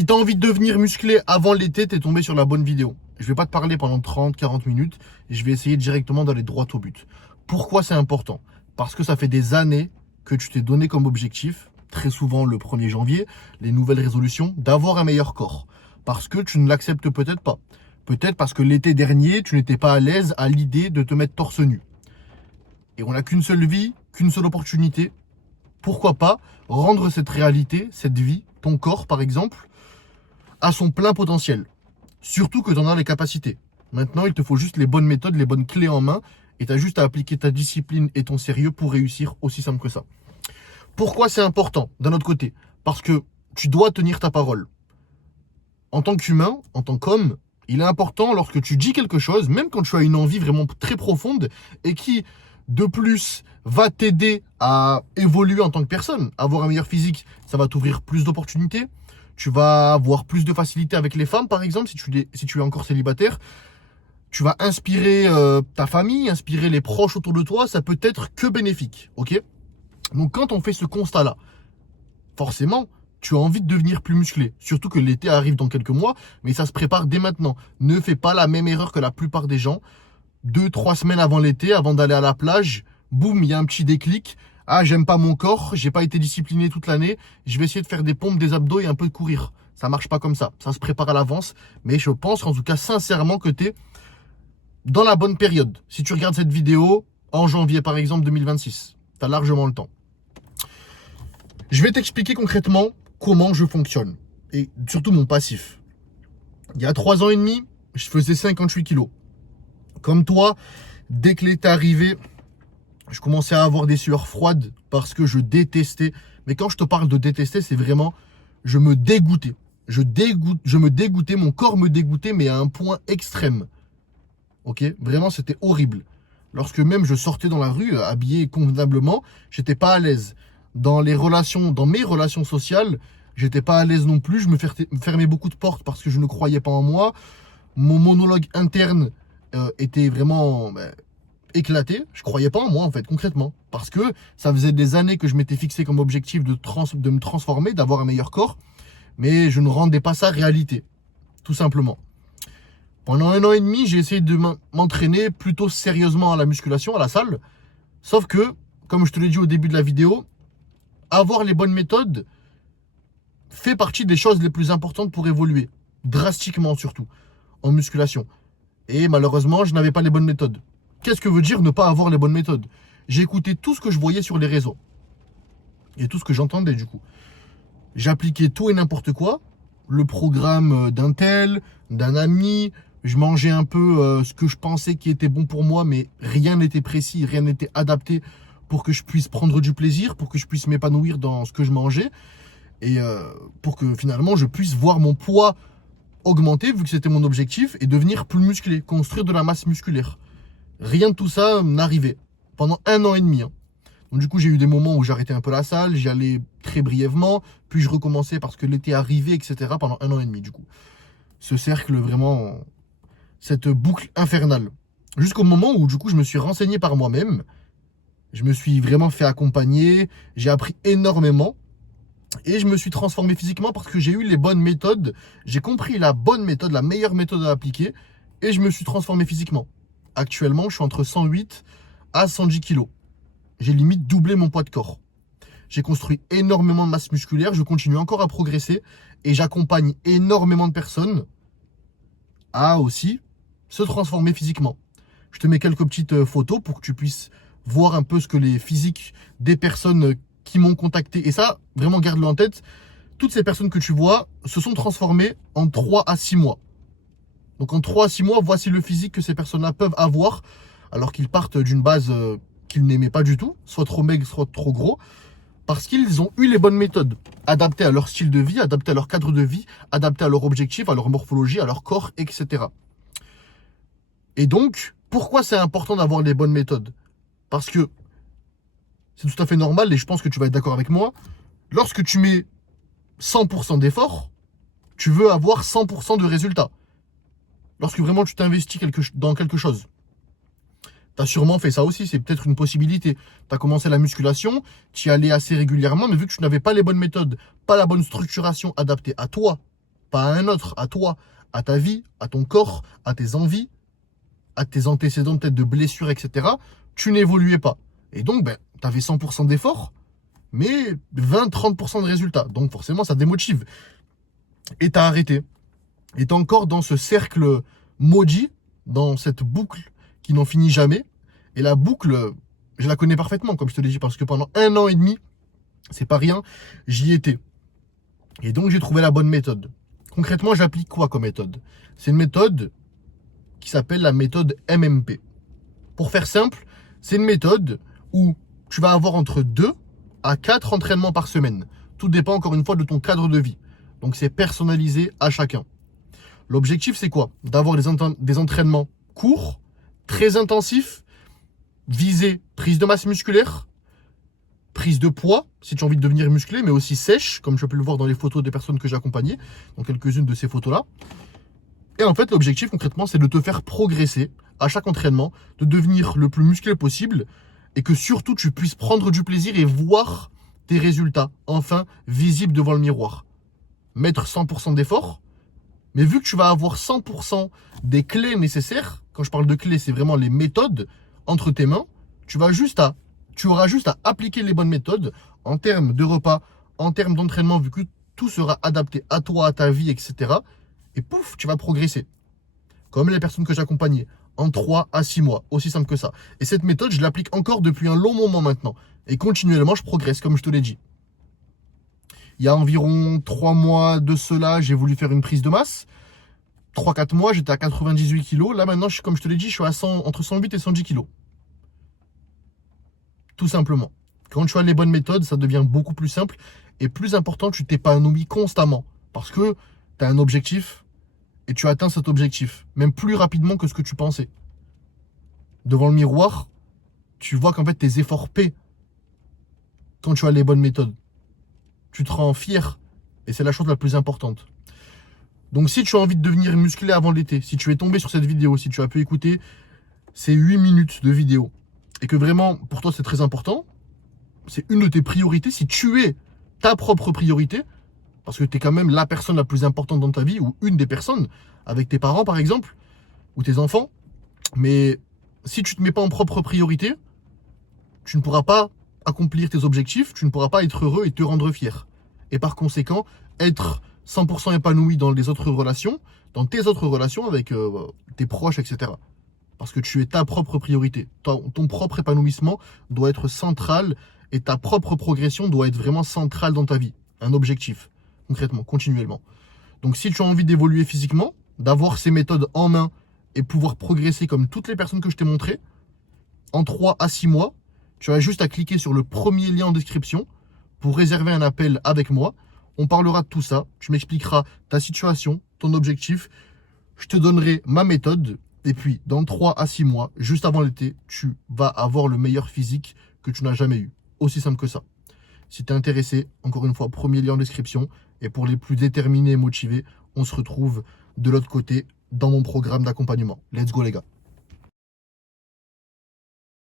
Si tu as envie de devenir musclé avant l'été, tu es tombé sur la bonne vidéo. Je vais pas te parler pendant 30-40 minutes. Je vais essayer directement d'aller droit au but. Pourquoi c'est important? Parce que ça fait des années que tu t'es donné comme objectif, très souvent le 1er janvier, les nouvelles résolutions, d'avoir un meilleur corps. Parce que tu ne l'acceptes peut-être pas. Peut-être parce que l'été dernier, tu n'étais pas à l'aise à l'idée de te mettre torse nu. Et on n'a qu'une seule vie, qu'une seule opportunité. Pourquoi pas rendre cette réalité, cette vie, ton corps par exemple, à son plein potentiel. Surtout que tu en as les capacités. Maintenant, il te faut juste les bonnes méthodes, les bonnes clés en main, et tu as juste à appliquer ta discipline et ton sérieux pour réussir, aussi simple que ça. Pourquoi c'est important d'un autre côté? Parce que tu dois tenir ta parole. En tant qu'humain, en tant qu'homme, il est important lorsque tu dis quelque chose, même quand tu as une envie vraiment très profonde et qui, de plus, va t'aider à évoluer en tant que personne, avoir un meilleur physique, ça va t'ouvrir plus d'opportunités. Tu vas avoir plus de facilité avec les femmes, par exemple, si tu es encore célibataire. Tu vas inspirer ta famille, inspirer les proches autour de toi. Ça peut être que bénéfique, ok? Donc, quand on fait ce constat-là, forcément, tu as envie de devenir plus musclé. Surtout que l'été arrive dans quelques mois, mais ça se prépare dès maintenant. Ne fais pas la même erreur que la plupart des gens. 2-3 semaines avant l'été, avant d'aller à la plage, boum, il y a un petit déclic. Ah, j'aime pas mon corps, j'ai pas été discipliné toute l'année, je vais essayer de faire des pompes, des abdos et un peu de courir. Ça marche pas comme ça. Ça se prépare à l'avance, mais je pense qu'en tout cas, sincèrement, que tu es dans la bonne période. Si tu regardes cette vidéo en janvier, par exemple, 2026, tu as largement le temps. Je vais t'expliquer concrètement comment je fonctionne et surtout mon passif. Il y a 3 ans et demi, je faisais 58 kilos. Comme toi, dès que l'été arrivé, je commençais à avoir des sueurs froides parce que je détestais. Mais quand je te parle de détester, c'est vraiment, je me dégoûtais. Je me dégoûtais, mon corps me dégoûtait, mais à un point extrême. Ok? Vraiment, c'était horrible. Lorsque même je sortais dans la rue, habillé convenablement, j'étais pas à l'aise. Dans mes relations sociales, j'étais pas à l'aise non plus. Je me fermais beaucoup de portes parce que je ne croyais pas en moi. Mon monologue interne était vraiment éclaté. Je croyais pas en moi en fait, concrètement. Parce que ça faisait des années que je m'étais fixé comme objectif de me transformer, d'avoir un meilleur corps. Mais je ne rendais pas ça réalité, tout simplement. Pendant 1 an et demi, j'ai essayé de m'entraîner plutôt sérieusement à la musculation, à la salle. Sauf que, comme je te l'ai dit au début de la vidéo, avoir les bonnes méthodes fait partie des choses les plus importantes pour évoluer. Drastiquement surtout, en musculation. Et malheureusement, je n'avais pas les bonnes méthodes. Qu'est-ce que veut dire ne pas avoir les bonnes méthodes? J'ai écouté tout ce que je voyais sur les réseaux. Et tout ce que j'entendais du coup. J'appliquais tout et n'importe quoi. Le programme d'un tel, d'un ami. Je mangeais un peu ce que je pensais qui était bon pour moi, mais rien n'était précis, rien n'était adapté pour que je puisse prendre du plaisir, pour que je puisse m'épanouir dans ce que je mangeais. Et pour que finalement je puisse voir mon poids augmenter, vu que c'était mon objectif, et devenir plus musclé, construire de la masse musculaire. Rien de tout ça n'arrivait pendant 1 an et demi. Hein. Donc du coup, j'ai eu des moments où j'arrêtais un peu la salle, j'y allais très brièvement, puis je recommençais parce que l'été arrivait, etc. pendant 1 an et demi du coup. Ce cercle vraiment, cette boucle infernale. Jusqu'au moment où du coup, je me suis renseigné par moi-même, je me suis vraiment fait accompagner, j'ai appris énormément et je me suis transformé physiquement parce que j'ai eu les bonnes méthodes, j'ai compris la bonne méthode, la meilleure méthode à appliquer et je me suis transformé physiquement. Actuellement, je suis entre 108 à 110 kilos. J'ai limite doublé mon poids de corps. J'ai construit énormément de masse musculaire, je continue encore à progresser et j'accompagne énormément de personnes à aussi se transformer physiquement. Je te mets quelques petites photos pour que tu puisses voir un peu ce que les physiques des personnes qui m'ont contacté. Et ça, vraiment garde-le en tête, toutes ces personnes que tu vois se sont transformées en 3 à 6 mois. Donc en 3 à 6 mois, voici le physique que ces personnes-là peuvent avoir alors qu'ils partent d'une base qu'ils n'aimaient pas du tout, soit trop maigre, soit trop gros, parce qu'ils ont eu les bonnes méthodes, adaptées à leur style de vie, adaptées à leur cadre de vie, adaptées à leur objectif, à leur morphologie, à leur corps, etc. Et donc, pourquoi c'est important d'avoir les bonnes méthodes? Parce que c'est tout à fait normal, et je pense que tu vas être d'accord avec moi, lorsque tu mets 100% d'effort, tu veux avoir 100% de résultats. Lorsque vraiment tu t'investis dans quelque chose. Tu as sûrement fait ça aussi, c'est peut-être une possibilité. Tu as commencé la musculation, tu y allais assez régulièrement, mais vu que tu n'avais pas les bonnes méthodes, pas la bonne structuration adaptée à toi pas à un autre, à toi, à ta vie, à ton corps, à tes envies, à tes antécédents peut-être de blessures, etc., tu n'évoluais pas. Et donc, ben, tu avais 100% d'efforts, mais 20-30% de résultats. Donc forcément, ça démotive. Et tu as arrêté. Et tu es encore dans ce cercle maudit, dans cette boucle qui n'en finit jamais. Et la boucle, je la connais parfaitement, comme je te l'ai dit, parce que pendant 1 an et demi, c'est pas rien, j'y étais. Et donc, j'ai trouvé la bonne méthode. Concrètement, j'applique quoi comme méthode? C'est une méthode qui s'appelle la méthode MMP. Pour faire simple, c'est une méthode où tu vas avoir entre 2 à 4 entraînements par semaine. Tout dépend encore une fois de ton cadre de vie. Donc, c'est personnalisé à chacun. L'objectif, c'est quoi? D'avoir des entraînements courts, très intensifs, visés prise de masse musculaire, prise de poids, si tu as envie de devenir musclé, mais aussi sèche, comme tu peux le voir dans les photos des personnes que j'ai accompagnées, dans quelques-unes de ces photos-là. Et en fait, l'objectif, concrètement, c'est de te faire progresser à chaque entraînement, de devenir le plus musclé possible, et que surtout, tu puisses prendre du plaisir et voir tes résultats, enfin, visibles devant le miroir. Mettre 100% d'effort, mais vu que tu vas avoir 100% des clés nécessaires, quand je parle de clés, c'est vraiment les méthodes entre tes mains, tu auras juste à appliquer les bonnes méthodes en termes de repas, en termes d'entraînement, vu que tout sera adapté à toi, à ta vie, etc. Et pouf, tu vas progresser. Comme les personnes que j'accompagnais, en 3 à 6 mois, aussi simple que ça. Et cette méthode, je l'applique encore depuis un long moment maintenant. Et continuellement, je progresse, comme je te l'ai dit. Il y a environ 3 mois de cela, j'ai voulu faire une prise de masse. 3-4 mois, j'étais à 98 kg. Là, maintenant, comme je te l'ai dit, je suis à entre 108 et 110 kg. Tout simplement. Quand tu as les bonnes méthodes, ça devient beaucoup plus simple. Et plus important, tu t'épanouis constamment. Parce que tu as un objectif et tu atteins cet objectif. Même plus rapidement que ce que tu pensais. Devant le miroir, tu vois qu'en fait, tes efforts paient. Quand tu as les bonnes méthodes. Tu te rends fier. Et c'est la chose la plus importante. Donc si tu as envie de devenir musclé avant l'été, si tu es tombé sur cette vidéo, si tu as pu écouter ces 8 minutes de vidéo, et que vraiment pour toi c'est très important, c'est une de tes priorités, si tu es ta propre priorité, parce que tu es quand même la personne la plus importante dans ta vie, ou une des personnes, avec tes parents par exemple, ou tes enfants, mais si tu ne te mets pas en propre priorité, tu ne pourras pas accomplir tes objectifs, tu ne pourras pas être heureux et te rendre fier. Et par conséquent, être 100% épanoui dans les autres relations, dans tes autres relations avec tes proches, etc. Parce que tu es ta propre priorité. Ton propre épanouissement doit être central et ta propre progression doit être vraiment centrale dans ta vie. Un objectif, concrètement, continuellement. Donc si tu as envie d'évoluer physiquement, d'avoir ces méthodes en main et pouvoir progresser comme toutes les personnes que je t'ai montrées, en 3 à 6 mois, tu as juste à cliquer sur le premier lien en description pour réserver un appel avec moi. On parlera de tout ça, tu m'expliqueras ta situation, ton objectif, je te donnerai ma méthode et puis dans 3 à 6 mois, juste avant l'été, tu vas avoir le meilleur physique que tu n'as jamais eu. Aussi simple que ça. Si tu es intéressé, encore une fois, premier lien en description. Et pour les plus déterminés et motivés, on se retrouve de l'autre côté dans mon programme d'accompagnement. Let's go les gars.